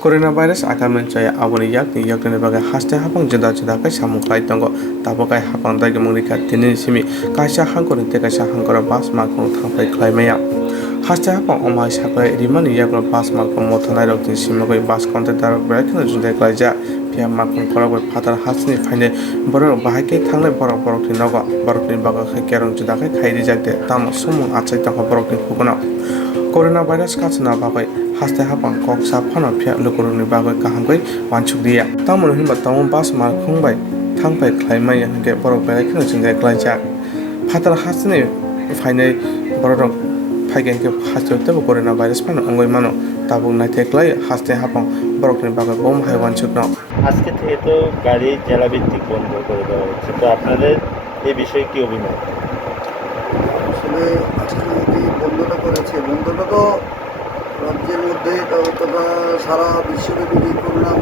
Coronavirus akan mencaya aboni yakni yakni bagai haste hapang jeda kai samung kai tonggo tabokai hapang dagi mengrikat tinin simi kaisa hangkor te kaisa hangkor bas makung thangpai khlaimaya haste hapang omai sakai rimani yakno bas makung mothanai rok tin simagoi bas konte darok berakno jundai klaija pia makung korok phatar hasni phaine borok bahake thangnai borok tin nogo borok ni baga khai kerong jeda kai khairi jakte tam sumung achai tangho borok ni kukono Coronavirus katsuna bagai haste hapang kok saphano phia lukuruni bagai kahamkai wansukdiya tamon hinba tamon bas markhungbai thangpai khlaimai hingke borok belai kheno jingai klaijak phatar hasni phainai borok phaigen ke haste tebo coronavirus phano ongoi mano tabuk naithai klai haste hapang borok ni bagai bom hai wansukno আজকে থেকে তো গাড়ি জেলাভিত্তিক বন্ধ করে দেওয়া হচ্ছে, তো আপনাদের এই বিষয়ে কি অভিমত? আসলে আজকে যে বন্ধটা করেছে বন্ধটা তো রাজ্যের মধ্যে তথা সারা বিশ্বব্যাপী যে করোনা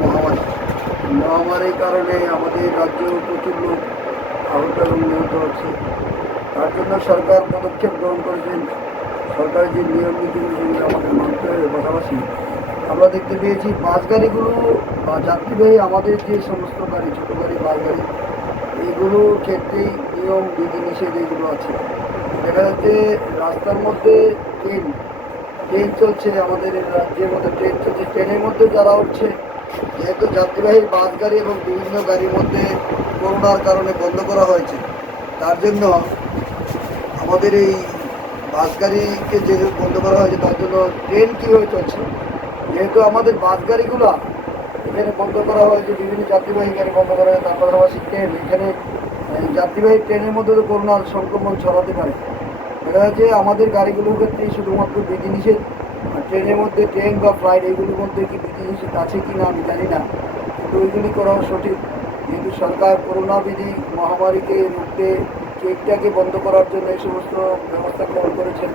মহামারীর কারণে আমাদের রাজ্যেও প্রচুর লোক আহত এবং নিহত হচ্ছে। তার জন্য সরকার পদক্ষেপ গ্রহণ করেছেন। সরকারের যে নিয়ম নীতিগুলো সেগুলো আমাদের মানতে হবে। পাশাপাশি আমরা দেখতে পেয়েছি বাস গাড়িগুলো বা যাত্রীবাহী আমাদের যে সমস্ত গাড়ি ছোটো গাড়ি বাস গাড়ি এইগুলোর ক্ষেত্রেই নিয়ম বিধিনিষেধ এগুলো আছে। দেখা যাচ্ছে রাস্তার মধ্যে ট্রেন চলছে, আমাদের রাজ্যের মধ্যে ট্রেন চলছে, ট্রেনের মধ্যে যারা উঠছে যেহেতু যাত্রীবাহী বাস গাড়ি এবং বিভিন্ন গাড়ির মধ্যে করোনার কারণে বন্ধ করা হয়েছে, তার জন্য আমাদের এই বাস গাড়িকে যে বন্ধ করা হয়েছে তার জন্য ট্রেন কীভাবে চলছে, যেহেতু আমাদের বাস গাড়িগুলো এখানে বন্ধ করা হয়েছে, বিভিন্ন যাত্রীবাহী গাড়ি বন্ধ করা হয়েছে, তার পাশাপাশি ট্রেন এখানে যাত্রীবাহী ট্রেনের মধ্যে তো করোনার সংক্রমণ ছড়াতে পারে। দেখা যাচ্ছে আমাদের গাড়িগুলোর ক্ষেত্রে শুধুমাত্র বিধিনিষেধ, আর ট্রেনের মধ্যে ট্রেন বা ফ্লাইট এইগুলোর মধ্যে কি বিধিনিষেধ আছে কি না আমি জানি না, কিন্তু ওইগুলি করা সঠিক। যেহেতু সরকার করোনা বিধি মহামারীকে রুখতে ট্রেনটাকে বন্ধ করার জন্য এই সমস্ত ব্যবস্থা গ্রহণ করেছেন,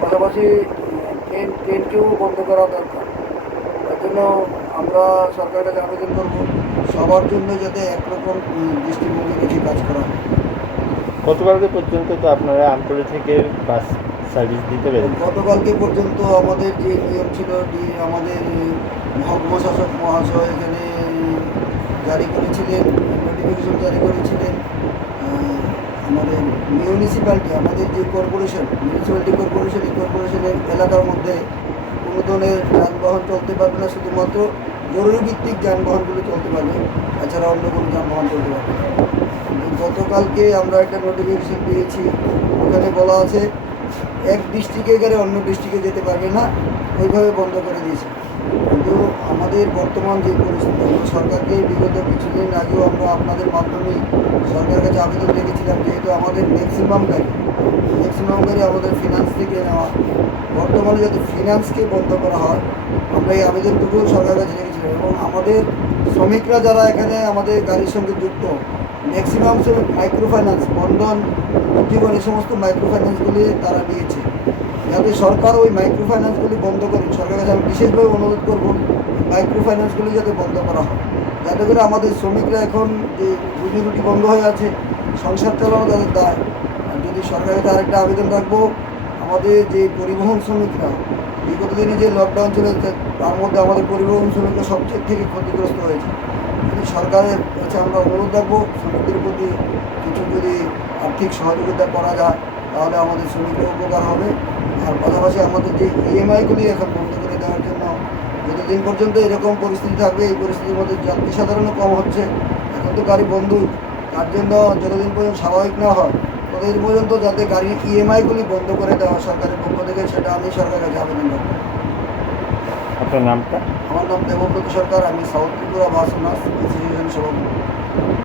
পাশাপাশি ট্রেনকেও বন্ধ করা দরকার। তার জন্য আমরা সরকারের কাছে আবেদন করব সবার জন্য যাতে একরকম দৃষ্টিভঙ্গি রেখে কাজ করা হয়। গতকালকে পর্যন্ত তো আপনারা আমতলী থেকে বাস সার্ভিস দিতে পেরেছেন। গতকালকে পর্যন্ত আমাদের যে নিয়ম ছিল, আমাদের মহকুমা শাসক মহাশয় এখানে জারি করেছিলেন, নোটিফিকেশন জারি করেছিলেন। আমাদের মিউনিসিপ্যালিটি, আমাদের যে মিউনিসিপ্যালিটি কর্পোরেশন, এই কর্পোরেশনের এলাকার মধ্যে কোনো ধরনের যানবাহন চলতে পারবে না, শুধুমাত্র জরুরি ভিত্তিক যানবাহনগুলো চলতে পারবে, এছাড়া অন্য কোনো যানবাহন চলতে পারবে না। গতকালকে আমরা একটা নোটিফিকেশন পেয়েছি, ওখানে বলা আছে এক ডিস্ট্রিক্টে গেলে অন্য ডিস্ট্রিক্টে যেতে পারবে না, ওইভাবে বন্ধ করে দিয়েছে। কিন্তু আমাদের বর্তমান যে পরিস্থিতি, আমরা সরকারকে বিগত কিছুদিন আগেও আমরা আপনাদের মাধ্যমে সরকারের কাছে আবেদন রেখেছিলাম, যেহেতু আমাদের ম্যাক্সিমাম গাড়ি আমাদের ফিনান্স থেকে নেওয়া, বর্তমানে যাতে ফিনান্সকে বন্ধ করা হয় আমরা এই আবেদনটুকু সরকারের কাছে রেখেছিলাম। এবং আমাদের শ্রমিকরা যারা এখানে আমাদের গাড়ির সঙ্গে যুক্ত, ম্যাক্সিমাম শ্রমিক মাইক্রো ফাইন্যান্স, বন্ধন, উজ্জীবন, এই সমস্ত মাইক্রো ফাইন্যান্সগুলি তারা নিয়েছে, যাতে সরকার ওই মাইক্রো ফাইন্যান্সগুলি বন্ধ করে। সরকারের কাছে আমি বিশেষভাবে অনুরোধ করব মাইক্রো ফাইন্যান্সগুলি যাতে বন্ধ করা হয়, যাতে করে আমাদের শ্রমিকরা এখন যে রুজি রুটি বন্ধ হয়ে আছে, সংসার চালানো তাদের দায়। আর যদি সরকারের কাছে আরেকটা আবেদন রাখবো, আমাদের যে পরিবহন শ্রমিকরা বিগত দিনে যে লকডাউন চলেছে তার মধ্যে আমাদের পরিবহন শ্রমিকরা সবচেয়ে থেকে ক্ষতিগ্রস্ত হয়েছে। যদি সরকারের কাছে আমরা অনুরোধ রাখবো শ্রমিকদের প্রতি কিছু যদি আর্থিক সহযোগিতা করা যায় তাহলে আমাদের শ্রমিকরা উপকার হবে। আর পাশাপাশি আমাদের যে ইএমআইগুলি এখন বন্ধ করে দেওয়ার জন্য, যতদিন পর্যন্ত এরকম পরিস্থিতি থাকবে, এই পরিস্থিতির মধ্যে যাত্রী সাধারণও কম হচ্ছে, এখন তো গাড়ি বন্ধ, তার জন্য যতদিন পর্যন্ত স্বাভাবিক না হয় ততদিন পর্যন্ত যাতে গাড়ির ইএমআইগুলি বন্ধ করে দেওয়া সরকারের পক্ষ থেকে, সেটা আমি সরকারের কাছে আবেদন রাখবো। আপনার নামটা? আমার নাম দেবব্রত সরকার, আমি সাউথ ত্রিপুরা বাস ওনার্স অ্যাসোসিয়েশন সভাপতি।